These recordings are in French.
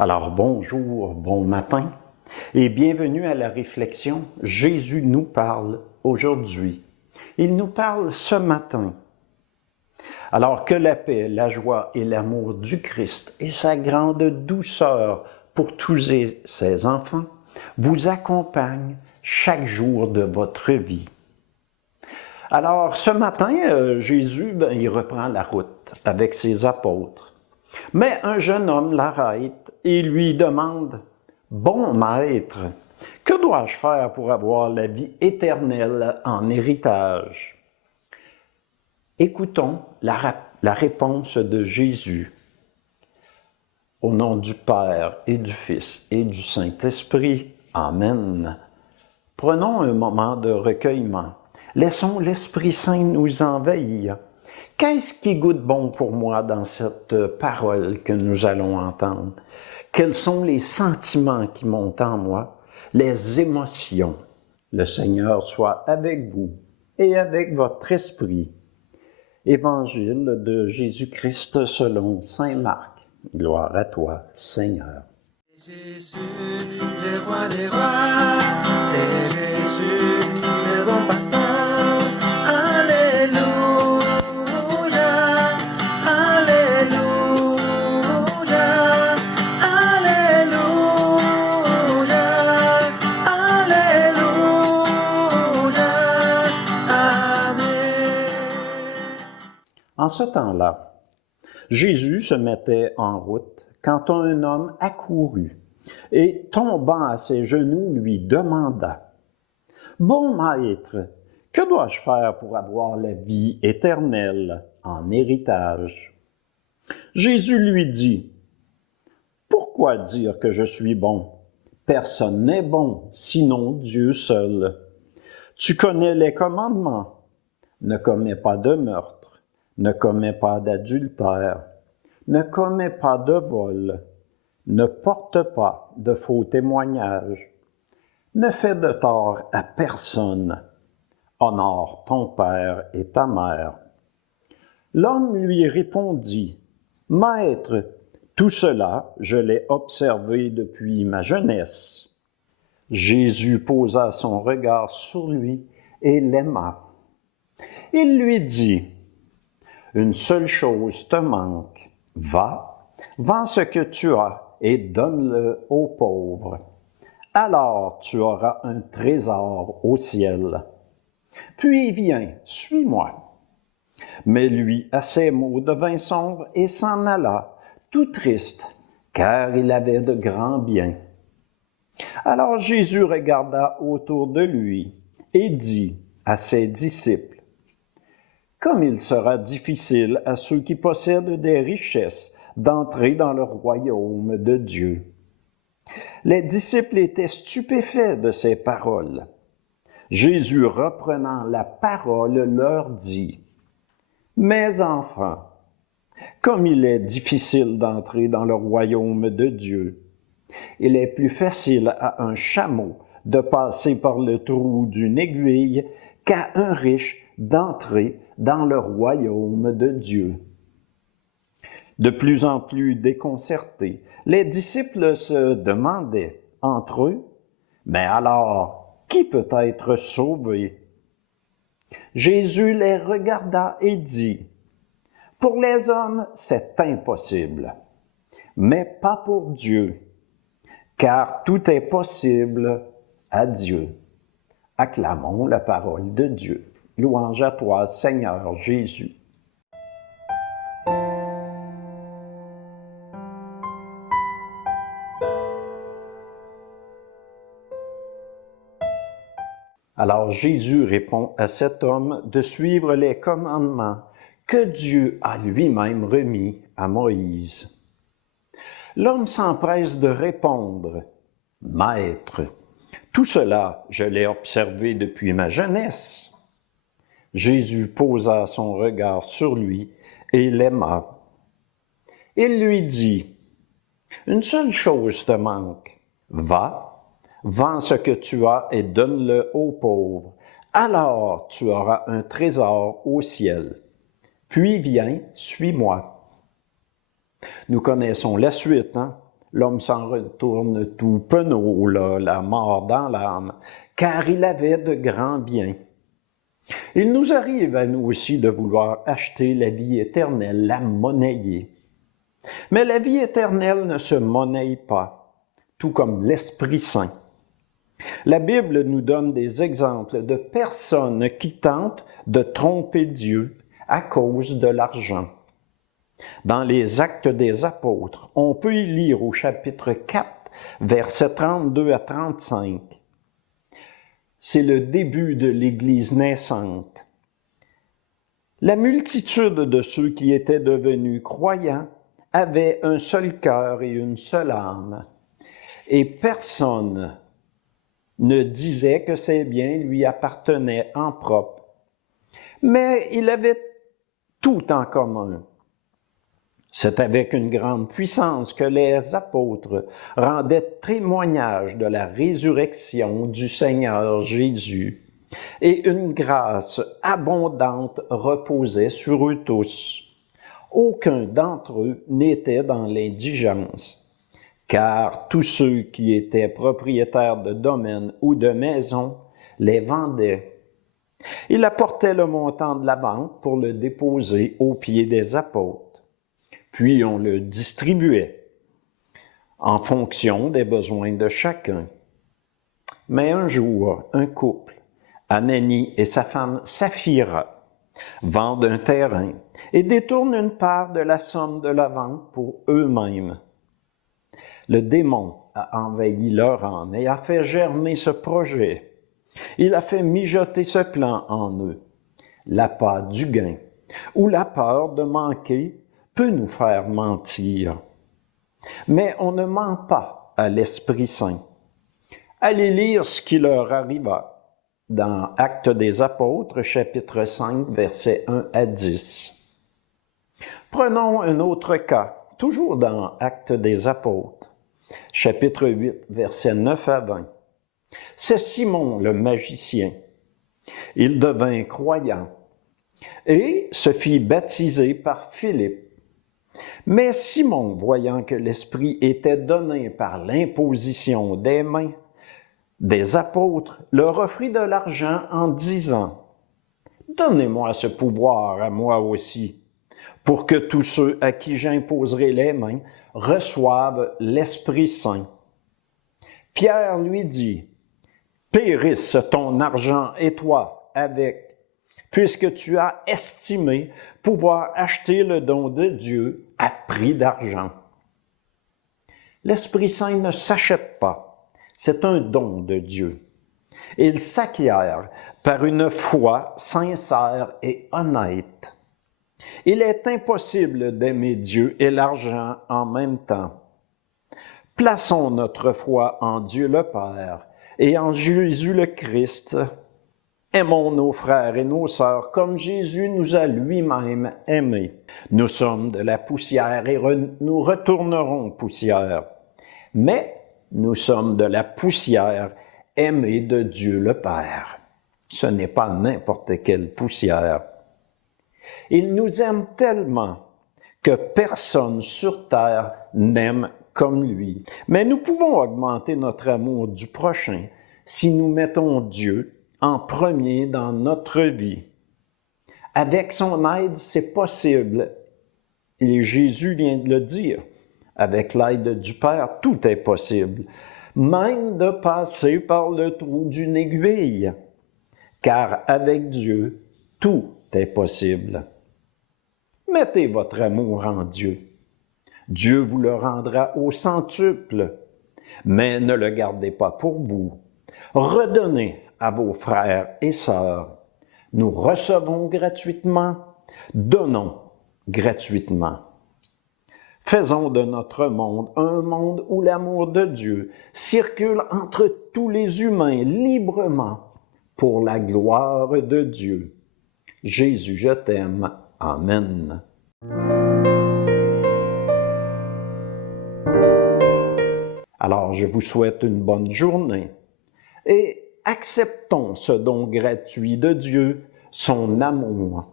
Alors bonjour, bon matin et bienvenue à la réflexion. Jésus nous parle aujourd'hui. Il nous parle ce matin. Alors que la paix, la joie et l'amour du Christ et sa grande douceur pour tous ses enfants vous accompagnent chaque jour de votre vie. Alors ce matin, Jésus, il reprend la route avec ses apôtres. Mais un jeune homme l'arrête et lui demande « Bon maître, que dois-je faire pour avoir la vie éternelle en héritage? » Écoutons la réponse de Jésus. Au nom du Père et du Fils et du Saint-Esprit. Amen. Prenons un moment de recueillement. Laissons l'Esprit Saint nous envahir. Qu'est-ce qui goûte bon pour moi dans cette parole que nous allons entendre? Quels sont les sentiments qui montent en moi, les émotions? Le Seigneur soit avec vous et avec votre esprit. Évangile de Jésus-Christ selon saint Marc. Gloire à toi, Seigneur. Jésus, le roi des rois, c'est Jésus, le bon pasteur. En ce temps-là, Jésus se mettait en route quand un homme accourut et, tombant à ses genoux, lui demanda « Bon maître, que dois-je faire pour avoir la vie éternelle en héritage? » Jésus lui dit « Pourquoi dire que je suis bon? Personne n'est bon, sinon Dieu seul. Tu connais les commandements. Ne commets pas de meurtre. Ne commets pas d'adultère, ne commets pas de vol, ne porte pas de faux témoignages, ne fais de tort à personne, honore ton père et ta mère. » L'homme lui répondit, « Maître, tout cela, je l'ai observé depuis ma jeunesse. » Jésus posa son regard sur lui et l'aima. Il lui dit, « Une seule chose te manque. Va, vends ce que tu as et donne-le aux pauvres. Alors tu auras un trésor au ciel. Puis viens, suis-moi. » Mais lui, à ces mots, devint sombre et s'en alla, tout triste, car il avait de grands biens. Alors Jésus regarda autour de lui et dit à ses disciples, « Comme il sera difficile à ceux qui possèdent des richesses d'entrer dans le royaume de Dieu. » Les disciples étaient stupéfaits de ces paroles. Jésus, reprenant la parole, leur dit, « Mes enfants, comme il est difficile d'entrer dans le royaume de Dieu, il est plus facile à un chameau de passer par le trou d'une aiguille qu'à un riche d'entrer dans le royaume de Dieu. » De plus en plus déconcertés, les disciples se demandaient entre eux, « Mais alors, qui peut être sauvé? » Jésus les regarda et dit, « Pour les hommes, c'est impossible, mais pas pour Dieu, car tout est possible à Dieu. » Acclamons la parole de Dieu. Louange à toi, Seigneur Jésus. Alors Jésus répond à cet homme de suivre les commandements que Dieu a lui-même remis à Moïse. L'homme s'empresse de répondre, « Maître, tout cela, je l'ai observé depuis ma jeunesse. » Jésus posa son regard sur lui et l'aima. Il lui dit, « Une seule chose te manque. Va, vends ce que tu as et donne-le aux pauvres. Alors tu auras un trésor au ciel. Puis viens, suis-moi. » Nous connaissons la suite, hein? l'homme s'en retourne tout penaud, là, la mort dans l'âme, car il avait de grands biens. Il nous arrive à nous aussi de vouloir acheter la vie éternelle, la monnayer. Mais la vie éternelle ne se monnaie pas, tout comme l'Esprit Saint. La Bible nous donne des exemples de personnes qui tentent de tromper Dieu à cause de l'argent. Dans les Actes des Apôtres, on peut y lire au chapitre 4, versets 32 à 35. C'est le début de l'Église naissante. La multitude de ceux qui étaient devenus croyants avait un seul cœur et une seule âme, et personne ne disait que ses biens lui appartenaient en propre. Mais il avait tout en commun. C'est avec une grande puissance que les apôtres rendaient témoignage de la résurrection du Seigneur Jésus, et une grâce abondante reposait sur eux tous. Aucun d'entre eux n'était dans l'indigence, car tous ceux qui étaient propriétaires de domaines ou de maisons les vendaient. Ils apportaient le montant de la vente pour le déposer aux pieds des apôtres. Puis on le distribuait en fonction des besoins de chacun. Mais un jour, un couple, Ananie et sa femme Saphira, vendent un terrain et détournent une part de la somme de la vente pour eux-mêmes. Le démon a envahi leur âme et a fait germer ce projet. Il a fait mijoter ce plan en eux. L'appât du gain ou la peur de manquer peut nous faire mentir. Mais on ne ment pas à l'Esprit Saint. Allez lire ce qui leur arriva dans Actes des Apôtres, chapitre 5, versets 1 à 10. Prenons un autre cas, toujours dans Actes des Apôtres, chapitre 8, versets 9 à 20. C'est Simon le magicien. Il devint croyant et se fit baptiser par Philippe. Mais Simon, voyant que l'Esprit était donné par l'imposition des mains des apôtres, leur offrit de l'argent en disant « Donnez-moi ce pouvoir à moi aussi, pour que tous ceux à qui j'imposerai les mains reçoivent l'Esprit Saint. » Pierre lui dit « Périsse ton argent et toi avec, puisque tu as estimé pouvoir acheter le don de Dieu à prix d'argent. » L'Esprit Saint ne s'achète pas, c'est un don de Dieu. Il s'acquiert par une foi sincère et honnête. Il est impossible d'aimer Dieu et l'argent en même temps. Plaçons notre foi en Dieu le Père et en Jésus le Christ. Aimons nos frères et nos sœurs comme Jésus nous a lui-même aimés. Nous sommes de la poussière et nous retournerons poussière. Mais nous sommes de la poussière aimée de Dieu le Père. Ce n'est pas n'importe quelle poussière. Il nous aime tellement que personne sur terre n'aime comme lui. Mais nous pouvons augmenter notre amour du prochain si nous mettons Dieu en premier dans notre vie. Avec son aide, c'est possible. Et Jésus vient de le dire. Avec l'aide du Père, tout est possible. Même de passer par le trou d'une aiguille. Car avec Dieu, tout est possible. Mettez votre amour en Dieu. Dieu vous le rendra au centuple. Mais ne le gardez pas pour vous. Redonnez à vos frères et sœurs. Nous recevons gratuitement, donnons gratuitement. Faisons de notre monde un monde où l'amour de Dieu circule entre tous les humains librement pour la gloire de Dieu. Jésus, je t'aime. Amen. Alors, je vous souhaite une bonne journée et acceptons ce don gratuit de Dieu, son amour.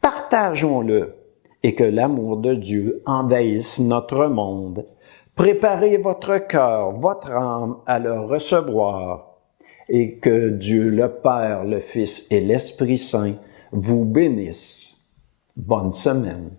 Partageons-le et que l'amour de Dieu envahisse notre monde Préparez votre cœur, votre âme à le recevoir, et que Dieu le Père, le Fils et l'Esprit Saint vous bénissent. Bonne semaine.